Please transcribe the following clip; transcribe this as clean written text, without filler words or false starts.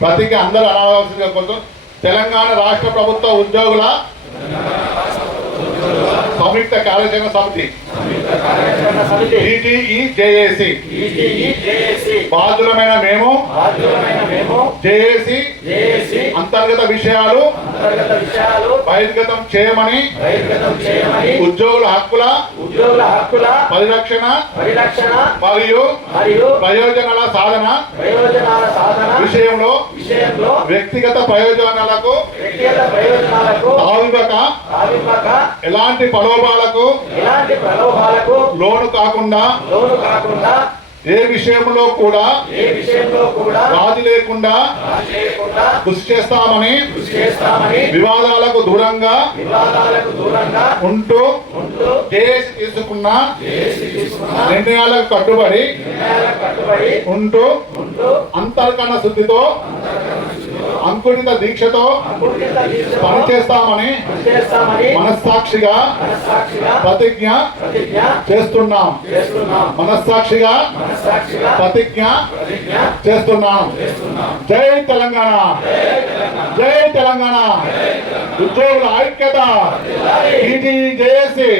ప్రతికి అందరూ అనవలసిందిగా కోసం తెలంగాణ రాష్ట్ర ప్రభుత్వ ఉద్యోగుల సంయుక్త కార్యాచరణ సమితి జేఏసీ బాధ్యులమైన మేము జేఏసీ అంతర్గత విషయాలు బహిర్గతం చేయమని ఉద్యోగుల హక్కుల పరిరక్షణ మరియు ప్రయోజనాల సాధన విషయంలో వ్యక్తిగత ప్రయోజనాలకు తావివ్వక ఎలాంటి ప్రలోభాలకు లోను కాకుండా ఏ విషయంలో కూడా రాజీ లేకుండా కృషి చేస్తామని వివాదాలకు దూరంగా ఉంటూ కేసు తీసుకున్న నిర్ణయాలకు కట్టుబడి ఉంటూ అంతర్కణ శుద్ధితో అంకుటిత దీక్షతో పనిచేస్తామని మనస్సాక్షిగా ప్రతిజ్ఞ చేస్తున్నాం. మనస్సాక్షిగా ప్రతిజ్ఞ చేస్తున్నాం. జై తెలంగాణ, జై తెలంగాణ. ఉద్యోగుల ఐక్యత. టీజేఏసీ.